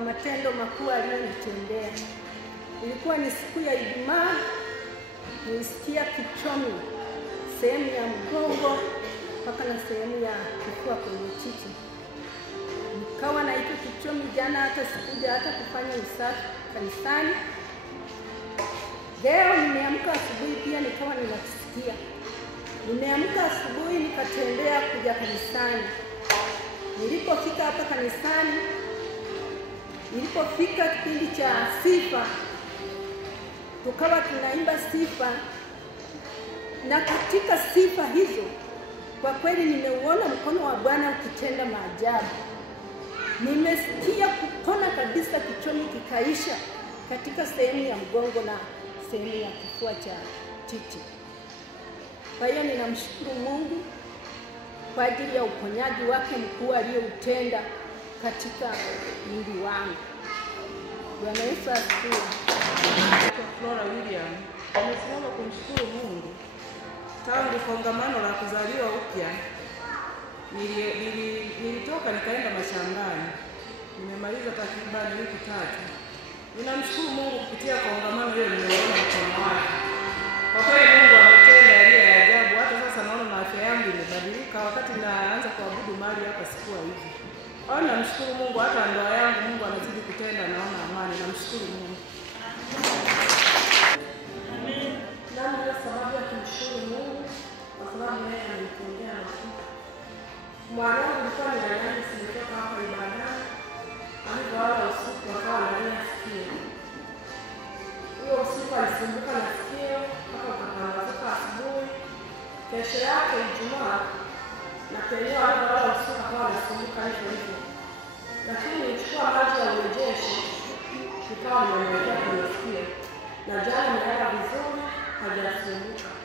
kwa matendo makuu aliyonitendea. Ilikuwa ni siku ya Ijumaa, nilisikia kichomi sehemu ya mgongo mpaka na sehemu ya kifua kwenye titi. Nikawa na hicho kichomi jana, hata sikuja hata kufanya usafi kanisani. Leo nimeamka asubuhi pia nikawa ninakisikia. Nimeamka asubuhi nikatembea kuja kanisani. Nilipofika hapa kanisani, nilipofika kipindi cha sifa, tukawa tunaimba sifa, na katika sifa hizo kwa kweli nimeuona mkono wa Bwana ukitenda maajabu. Nimesikia kupona kabisa, kichomi kikaisha katika sehemu ya mgongo na sehemu ya kifua cha titi. Kwa hiyo ninamshukuru Mungu kwa ajili ya uponyaji wake mkuu aliyoutenda katika mwili wangu. Bwana Yesu asifiwe. Flora William, nimesimama kumshukuru Mungu. Tangu kongamano la kuzaliwa upya nilitoka nikaenda mashambani. Nimemaliza takriban wiki 3. Ninamshukuru Mungu kupitia kongamano hilo nimeona mkono wake. Kwa kweli Mungu ametenda yaliyo ya ajabu. Hata sasa naona na afya yangu imebadilika. Wakati naanza kuabudu mahali hapa sikuwa hivi. Kwa hiyo namshukuru Mungu, hata ndoa yangu Mungu anazidi kutenda, naona amani. Namshukuru Mungu. Ndio sababu ya kumshukuru Mungu kwa sababu yeye alitendea makubwa. Mwanangu alikuwa ni nani, simetoka hapa ibadani. Alipolala usiku akawa analia sikio. Huyo usiku alisumbuka na sikio mpaka akapambazuka asubuhi. Kesho yake Ijumaa na penyewe alipolala usiku akawa anasumbuka hivyo. Lakini nilichukua maji ya urejesho nikawa nimemwekea kwenye sikio. Na jana nimelala vizuri, hajasumbuka.